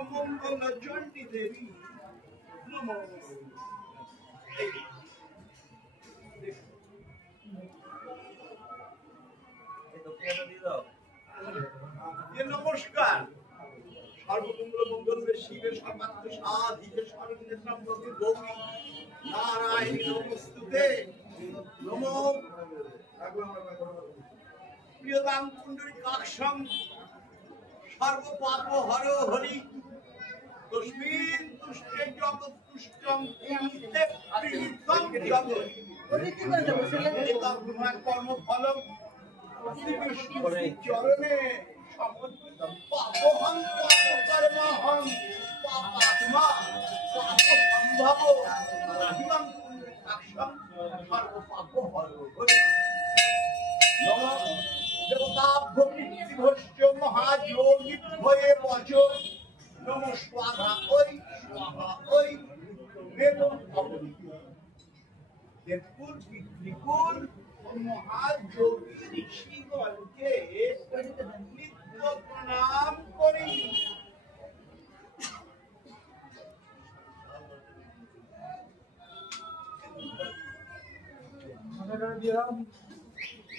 অমঙ্গল চণ্ডী দেবী নমো। নমস্কার। সর্বমঙ্গল মঙ্গল শিবের সর্বাত্ম সাধিকে স্বর্ণেত্রাম গৌরী নারায়ণী নমস্তুতে নমো। প্রিয়দাম পুণ্ডরীকাক্ষং সর্বপাপ হর হরি তস্মিন তুষ্টে জগৎতুষ্টং পুণ্যে প্রীতং জগৎ এতদ্ কর্মফলং চরণে সমর্পিতম। পাপহং পাপকর্মহং পাপাত্মা পাপসম্ভব প্রিয়দাম পুণ্ডরীকাক্ষং সর্বপাপ হর হরি। নমঃ দেবতাভ্যো পিতৃভ্যশ্চ মহাযোগীভ্যয়ে বচ নমঃ স্বাহা ওই স্বাহা ওই বেদম অবনীত। দেবকুল পিতৃকুল মহাযোগী ঋষিগণকে নিত্য প্রণাম করি।